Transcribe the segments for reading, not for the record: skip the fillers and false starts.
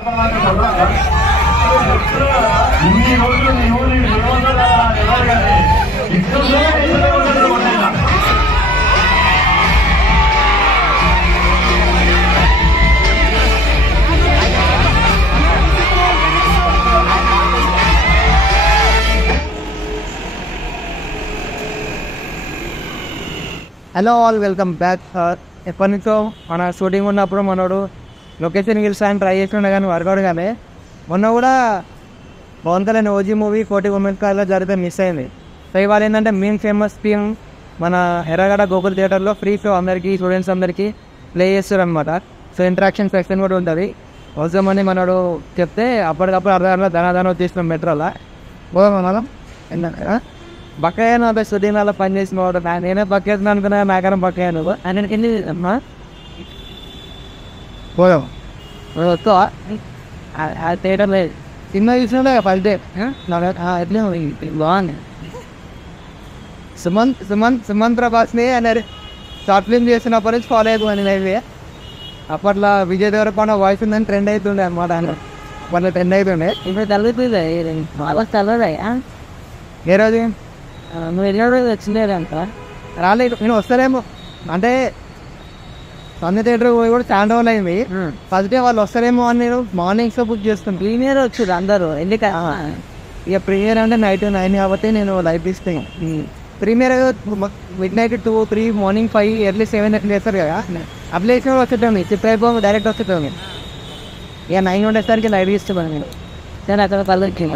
Hello all, welcome back. ఎప్పటి నుంచో మన షూటింగ్ ఉన్నప్పుడు మనోడు లొకేషన్కి వెళ్ళి ట్రై చేస్తుండే కానీ వర్కౌట్ కానీ మొన్న కూడా పవన్ కళ్యాణ్ ఓజీ మూవీ 40 ఉమెన్స్ కార్లో జరిగితే మిస్ అయింది. సో ఇవాళ ఏంటంటే మెయిన్ ఫేమస్ థీమ్ మన ఎర్రగడ్డ గోకుల్ థియేటర్లో ఫ్రీ షో అందరికీ స్టూడెంట్స్ అందరికీ ప్లే చేస్తారు అనమాట. సో ఇంటరాక్షన్ సెక్షన్ కూడా ఉంటుంది. అవసరమని మనోడు చెప్తే అప్పటికప్పుడు అర్ధ ధనాధన వచ్చేసినాం మెట్రోలో పోదాం. ఏంటంటే బక్కయ్య నా షూటింగ్ అలా పని చేసిన వాడు నేనే బక్కేసిన అనుకున్నా, నాకన్నా బక్కయ్య నువ్వు అని ఎన్ని అమ్మా పోదాం వస్తా థియేటర్ లేదు. సినిమా చూసినా ఫస్ట్ డే ఎట్లా బాగుంది. సుమంత్ ప్రభాస్ని అన్నారు షార్ట్ ఫిల్మ్ చేసినప్పటి నుంచి ఫాలో అయిపోయింది లైఫ్. అప్పట్లో విజయ్ దేవరకొండ వాయిస్ ఉందని ట్రెండ్ అవుతుండే అనమాట. అప్పట్లో ట్రెండ్ అవుతుండే. ఇప్పుడు తగ్గుతుంది. ఏ రోజు నువ్వు ఎన్నో రోజు వచ్చిందేదంట రాలేదు. నేను వస్తారేమో అంటే సంధ్య థియేటర్ పోయి కూడా చాలా రోజులు అయింది. ఫస్ట్ డే వాళ్ళు వస్తారేమో అని నేను మార్నింగ్ షో బుక్ చేస్తాను. ప్రీమియర్ వచ్చారు అందరూ. ఎందుకు ఇక ప్రీమియర్ అంటే నైట్ 9 కాబట్టి నేను లైవ్ ఇస్తాను. Premiere midnight 2, 3, morning 5, early 7 అట్లా చేస్తారు కదా. అప్లికేషన్ వచ్చేటోంది షిఫ్ట్ అయిపో డైరెక్ట్ వచ్చేటోంది. ఇక 9 ఉండేసరికి లైవ్ ఇస్తాను నేను. సరే అక్కడ పల్లెకి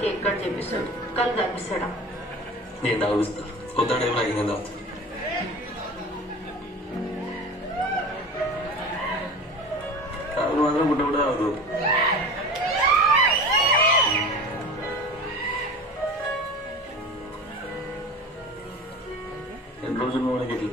కేక్ కట్ చేపిస్తాడు. కళ్ళు తప్పిస్తాడా? నేను తాగుస్తా. కొత్త టైంలో అయింది తాగుతా. తాగు మాత్రం పుట్ట కూడా తాగుతూ. ఎన్ని రోజులు మనకి ఇట్లా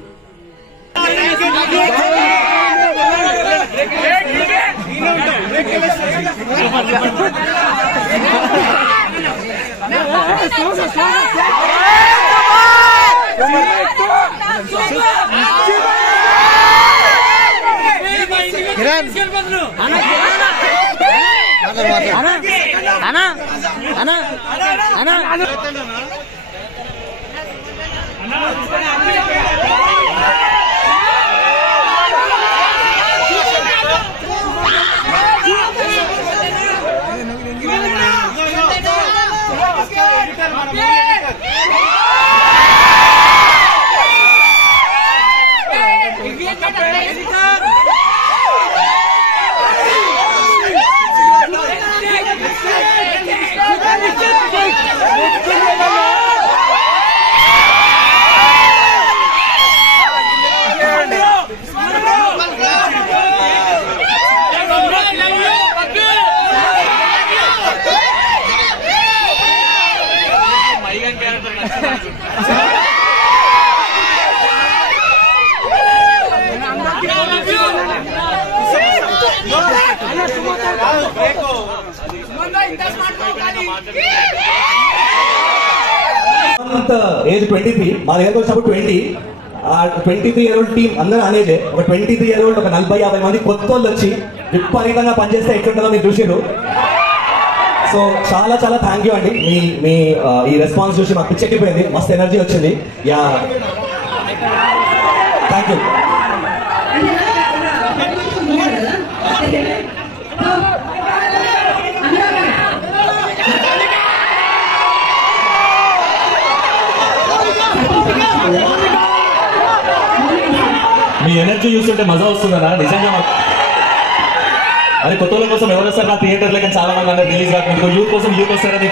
ఏజ్ 23, మా దగ్గరకు వచ్చినప్పుడు 20. ఆ 23-year-old టీం అందరూ అనేది ఒక 23-year-old ఒక 40-50 మంది కొత్త వాళ్ళు వచ్చి విపరీతంగా పనిచేస్తే ఎట్లుంటుందో మీరు చూసిరు. సో చాలా చాలా థ్యాంక్ యూ అండి. మీ మీ ఈ రెస్పాన్స్ చూసి మాకు పిచ్చెక్కిపోయింది, మస్తు ఎనర్జీ వచ్చింది. Yeah thank you. Me energy చూస్తుంటే మజా వస్తుందన్నా నిజంగా. అరే కొత్త వాళ్ళ కోసం ఎవరు వస్తారు నా థియేటర్లో, కానీ చాలా మంది అన్నారు రిలీజ్ కాకుండా యూత్ కోసం యూత్ వస్తారని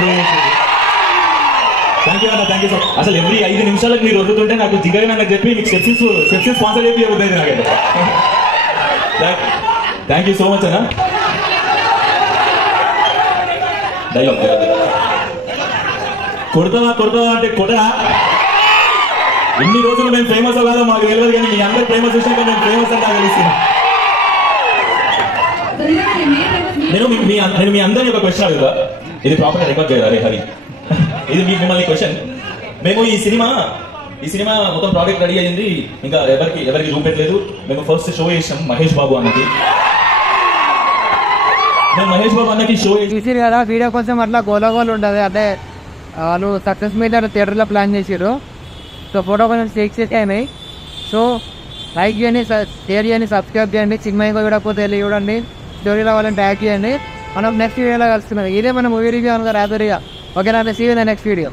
థ్యాంక్ యూ అన్న, థ్యాంక్ యూ సార్. అసలు ఎవ్రీ 5 నిమిషాలకు మీరు వదులుతుంటే నాకు జిగ్గగా నాకు చెప్పి మీకు సెప్సిస్ స్పాన్సర్ చెప్పి అవుతుంది నాకైతే. థ్యాంక్ యూ సో మచ్ అన్న. డైలాగ్ కొడతావా అంటే కొడరా. ఎన్ని రోజులు మేము ఫేమస్ అవ్వాలో మాకు తెలియదు, కానీ మీ అందరు ఫేమస్ చూసాక మేము ఫేమస్ అంటే తెలుస్తున్నాం. నేను మీ అందరినీ ఒక క్వశ్చన్ అడుగుతా, ఇది ప్రాపర్గా రికార్డ్ చేయాలి. హరి, ఇది మిమ్మల్ని క్వశ్చన్. మేము ఈ సినిమా మొత్తం ప్రాజెక్ట్ రెడీ అయ్యింది, ఇంకా ఎవరికి చూపెట్టలేదు. మేము ఫస్ట్ షో చేసాం మహేష్ బాబు అన్నకి. మేము మహేష్ బాబు అన్నకి షో చూసిరు కదా, వీడియో కొంచెం అట్లా గోలగోలు ఉంటుంది. అంటే వాళ్ళు సక్సెస్ మీద థియేటర్లో ప్లాన్ చేసారు. సో ఫోటో కొంచెం షేక్ అయినాయి. సో లైక్ చేయండి, షేర్ చేయండి, సబ్స్క్రైబ్ చేయండి. చిన్మయ్య చూడకపోతే వెళ్ళి చూడండి, స్టోరీలో వాళ్ళని ట్యాగ్ చేయండి. మనం నెక్స్ట్ వీడియోలో కలుస్తున్నాం. ఇదే మన మూవీ రివ్యూ అనగా రాదురిగా. ఓకేనా, see you in the next video.